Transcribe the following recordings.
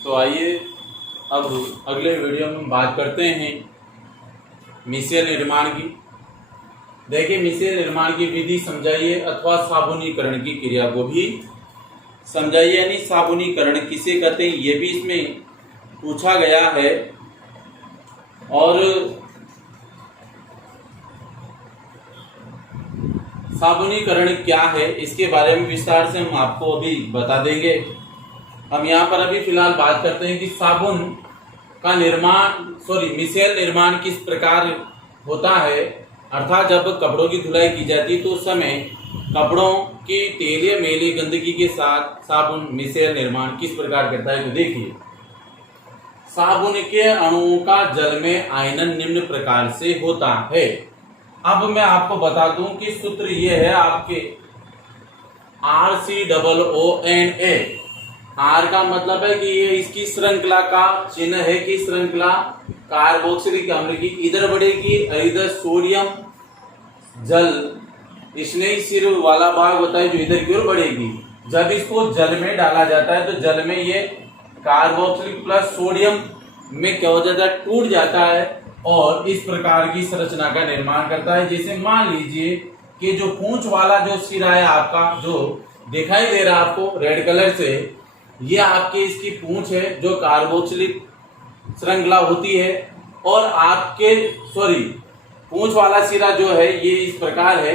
तो आइए अब अगले वीडियो में बात करते हैं मिसेल निर्माण की। देखिए, मिसेल निर्माण की विधि समझाइए अथवा साबुनीकरण की क्रिया को भी समझाइए, यानी साबुनीकरण किसे कहते हैं ये भी इसमें पूछा गया है। और साबुनीकरण क्या है इसके बारे में विस्तार से हम आपको अभी बता देंगे। हम यहाँ पर अभी फिलहाल बात करते हैं कि साबुन का मिसेल निर्माण किस प्रकार होता है। अर्थात जब कपड़ों की धुलाई की जाती है तो उस समय कपड़ों की तेलीय मैली गंदगी के साथ साबुन मिसेल निर्माण किस प्रकार करता है। तो देखिए, साबुन के अणुओं का जल में आयनन निम्न प्रकार से होता है। अब मैं आपको बता दूं कि सूत्र ये है आपके RCOONA। आर का मतलब है कि ये इसकी श्रृंखला का चिन्ह है कि श्रृंखला कार्बोक्सिलिक अम्ल की इधर बढ़ेगी, इधर सोडियम जल स्नेही सिर वाला भाग होता है जो इधर की ओर बढ़ेगी। जब इसको जल में डाला जाता है तो जल में ये कार्बोक्सिलिक प्लस सोडियम में क्या हो जाता है, टूट जाता है और इस प्रकार की संरचना का निर्माण करता है। जैसे मान लीजिए कि जो पूंछ वाला जो सिरा है आपका, जो दिखाई दे रहा है आपको रेड कलर से, ये आपकी इसकी पूंछ है जो कार्बोक्सिलिक श्रृंखला होती है। और आपके पूंछ वाला सिरा जो है ये इस प्रकार है,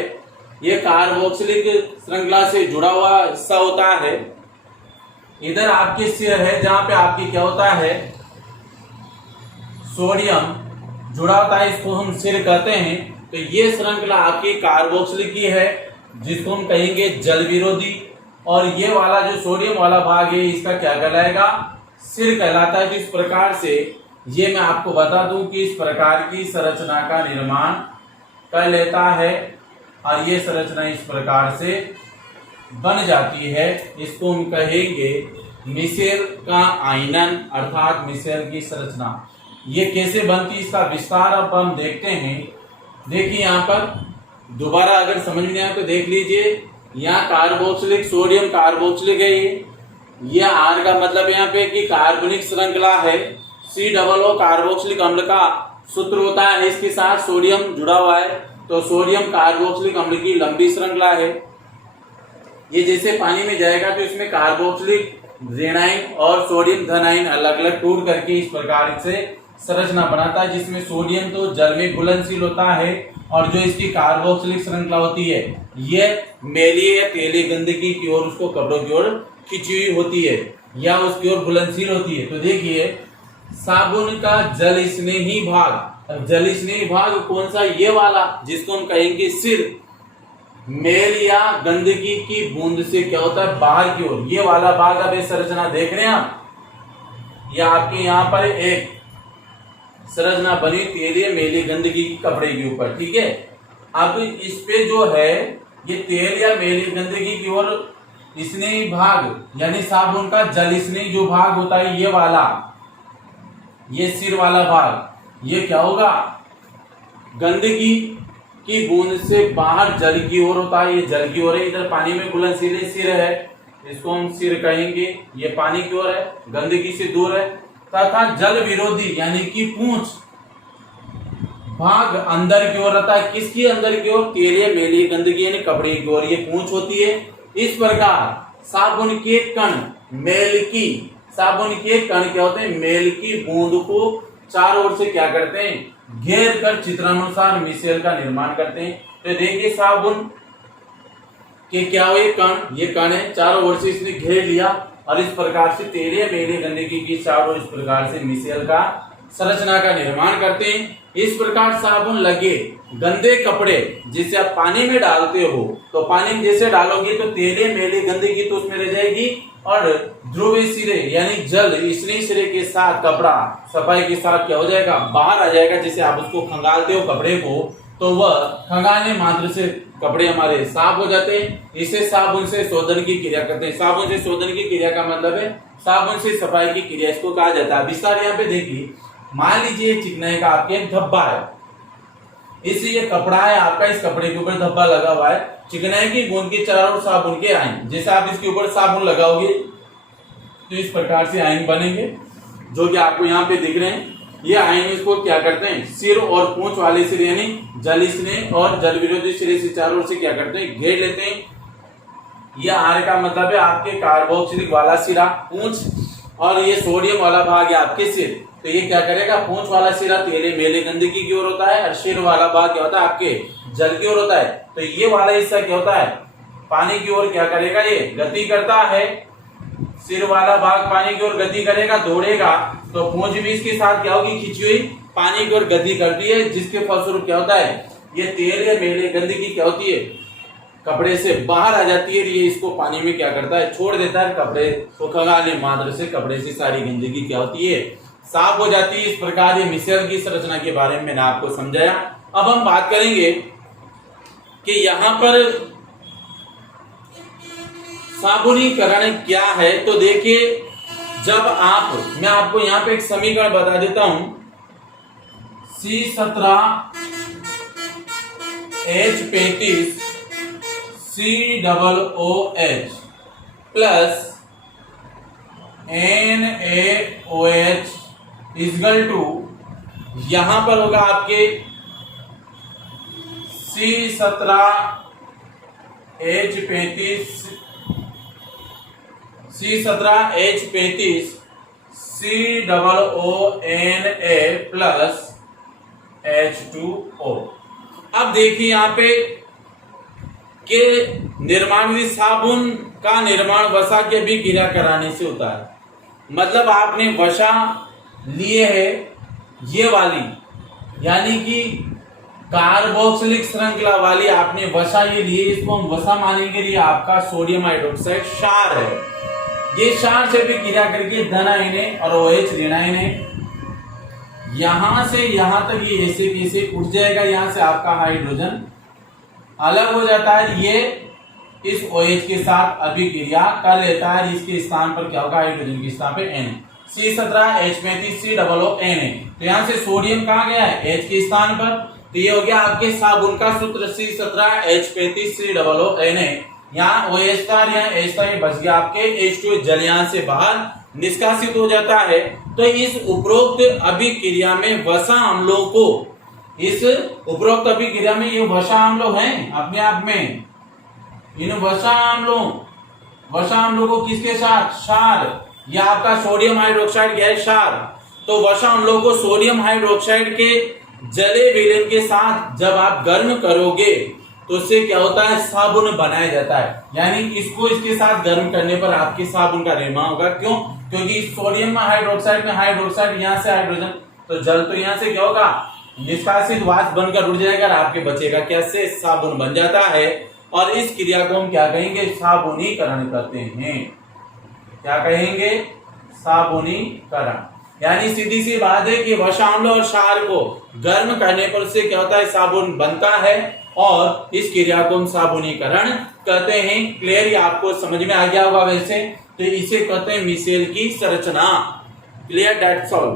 ये कार्बोक्सिलिक श्रृंखला से जुड़ा हुआ हिस्सा होता है। इधर आपके सिर है जहां पे आपकी क्या होता है, सोडियम जुड़ा होता है, इसको हम सिर कहते हैं। तो ये श्रृंखला आपकी कार्बोक्सिलिक की है जिसको हम कहेंगे जल विरोधी। और ये वाला जो सोडियम वाला भाग है इसका क्या कहलाएगा, सिर कहलाता है। तो इस प्रकार से ये मैं आपको बता दूं कि इस प्रकार की संरचना का निर्माण कर लेता है और ये संरचना इस प्रकार से बन जाती है। इसको हम कहेंगे मिसेल का आयनन अर्थात मिसेल की संरचना। ये कैसे बनती है इसका विस्तार अब हम देखते हैं। देखिए, यहाँ पर दोबारा अगर समझ में आए तो देख लीजिए, यहाँ कार्बोक्सिलिक सोडियम कार्बोक्सिलिक है। ये आर का मतलब यहाँ पे कि कार्बनिक श्रृंखला है। COO कार्बोक्सिलिक अम्ल का सूत्र होता है, इसके साथ सोडियम जुड़ा हुआ है तो सोडियम कार्बोक्सिलिक अम्ल की लंबी श्रृंखला है। ये जैसे पानी में जाएगा तो इसमें कार्बोक्सिलिक ऋणायन और सोडियम धनायन अलग अलग टूट करके इस प्रकार से संरचना बनाता है, जिसमें सोडियम तो जल में घुलनशील होता है और जो इसकी कार्बोक्सिलिक श्रृंखला होती है ये मैली या तेली गंदगी की ओर उसको कपड़ों की ओर खिंची हुई होती है या उसकी ओर घुलनशील होती है। तो देखिए, साबुन का जल स्नेही भाग, जल स्नेही भाग कौन सा, ये वाला जिसको हम कहेंगे सिर, मैल या गंदगी की बूंद से क्या होता है बाहर की ओर, ये वाला भाग। अब ये संरचना देख रहे हैं आप, ये आपके यहाँ पर एक संरचना बनी तेलीय मैली गंदगी की कपड़े के ऊपर, ठीक है। अब इस पे जो है ये तेल या मैली गंदगी की ओर स्नेही भाग यानी साबुन का जल स्नेही जो भाग होता है ये वाला, ये सिर वाला भाग, ये क्या होगा, गंदगी की बूंद से बाहर जल की ओर होता है। ये जल की ओर है, इधर पानी में घुलनशील सिर है, इसको हम सिर कहेंगे। ये पानी की ओर है, गंदगी से दूर है। तथा जल विरोधी यानी कि पूंछ भाग अंदर की ओर रहता है। किसकी अंदर की ओर, तेलीय मैली गंदगी यानी कपड़े की ओर ये पूंछ होती है। इस प्रकार साबुन के कण साबुन के कण क्या होते हैं, मैल की बूंद को चारों ओर से क्या करते हैं, घेर कर चित्रानुसार मिसेल का निर्माण करते हैं। तो देखिए, साबुन के क्या हुए कण, ये कण है, चारों ओर से इसने घेर लिया और इस प्रकार से तेलीय मैली गंदगी की चारों इस प्रकार से मिसेल का संरचना का निर्माण करते हैं। इस प्रकार साबुन लगे गंदे कपड़े जिसे आप पानी में डालते हो, तो पानी में जैसे डालोगे तो तेलीय मैली गंदगी तो उसमें रह जाएगी और ध्रुवीय सिरे यानी जल स्नेही सिरे के साथ कपड़ा सफाई के साथ क्या हो जाएगा, बाहर आ जाएगा। जैसे आप उसको खंगालते हो कपड़े को तो वह खंगालने मात्र से कपड़े हमारे साफ हो जाते हैं। इसे साबुन से शोधन की क्रिया करते हैं। साबुन से शोधन की क्रिया का मतलब है साबुन से सफाई की क्रिया, इसको कहा जाता है। विस्तार यहाँ पे देखिए, मान लीजिए चिकनाई का आपके धब्बा है, इससे ये कपड़ा है आपका, इस कपड़े के ऊपर धब्बा लगा हुआ है। चिकनाई की बूंद के चारों ओर साबुन के आए, जैसे आप इसके ऊपर साबुन लगाओगे तो इस प्रकार से आयन बनेंगे जो कि आपको यहाँ पे दिख रहे हैं। ये आयन इसको क्या करते हैं, सिर और पूंछ वाले सिरे यानी जल स्नेह और जल विरोधी सिरे से चारों ओर से क्या करते हैं, घेर लेते हैं। ये आर का मतलब है आपके कार्बोक्सिलिक वाला सिरा पूंछ, और ये सोडियम वाला भाग है आपके सिर। तो ये क्या करेगा, पूंछ वाला सिरा तेले मेले गंदगी की ओर होता है और सिर वाला भाग क्या होता है आपके जल की ओर होता है। तो ये वाला हिस्सा क्या होता है, पानी की ओर क्या करेगा, ये गति करता है। सिर वाला भाग पानी की ओर गति करेगा, दौड़ेगा, तो पूंछ भी इसके साथ क्या होगी, खिंची हुई पानी की ओर गति करती है, जिसके फलस्वरूप क्या होता है, ये तेल या मेले गंदगी क्या होती है, कपड़े से बाहर आ जाती है। ये इसको पानी में क्या करता है, छोड़ देता है। कपड़े को खंगालने मात्र से कपड़े से सारी गंदगी क्या होती है, साफ हो जाती है। इस प्रकार ये मिश्रण की संरचना के बारे में मैंने आपको समझाया। अब हम बात करेंगे कि यहाँ पर साबुनीकरण क्या है। तो देखिए, जब मैं आपको यहाँ पे एक समीकरण बता देता हूं, C17H35 COOH plus NaOH equal to, यहां पर होगा आपके C17H35 COONA प्लस H2O। अब देखिए यहाँ पे के निर्माण, साबुन का निर्माण वसा के अभिक्रिया कराने से होता है। मतलब आपने वसा लिए है ये वाली, यानी कि कार्बोक्सिलिक श्रृंखला वाली आपने वसा ये लिए, इसको हम वसा मानेंगे। ये आपका सोडियम हाइड्रोक्साइड क्षार है। ये क्षार से भी क्रिया करके धन आयन और OH ऋण आयन है। यहां से यहां तक ये ऐसे कैसे उठ जाएगा, यहां से आपका हाइड्रोजन अलग हो जाता है। ये इस OH के साथ अभिक्रिया कर लेता है। इसके स्थान पर क्या होगा, हाइड्रोजन के स्थान पे N, C17H35 COONA। तो यहां से सोडियम कहाँ गया है, H के स्थान पर। तो ये हो गया आपके साबुन का सूत्र C17H35 COONA। यहाँ OH था, यहाँ H था, ये बच गया आपके H2, जल यहाँ से बाहर निष्कासित हो जाता है। तो इस उपरोक्त अभिक्रिया में वसा अम्लों को, इस उपरोक्त अभिक्रिया में ये वसा अम्ल हैं अपने आप में, इन वसा अम्लों को किसके साथ, क्षार, या आपका सोडियम हाइड्रोक्साइड क्या है, क्षार। तो वसा अम्लों को सोडियम हाइड्रोक्साइड के जले विलयन के साथ जब आप गर्म करोगे तो उससे क्या होता है, साबुन बनाया जाता है। यानी इसको इसके साथ गर्म करने पर आपके साबुन का निर्माण होगा। क्यों, क्योंकि सोडियम हाइड्रोक्साइड में हाइड्रोक्साइड, यहाँ से हाइड्रोजन, तो जल तो यहाँ से क्या होगा, निष्कासित वाष्प बनकर उड़ जाएगा और आपके बचेगा क्या, से साबुन बन जाता है। और इस क्रिया को हम क्या कहेंगे, साबुनीकरण करते हैं। क्या कहेंगे, साबुनीकरण। यानी सीधी सी बात है कि वसा अम्ल और क्षार को गर्म करने पर उससे क्या होता है, साबुन बनता है, और इस क्रिया को हम साबुनीकरण कहते हैं। क्लियर, ये आपको समझ में आ गया होगा वैसे। तो इसे कहते हैं मिशेल की संरचना। Clear, that's all.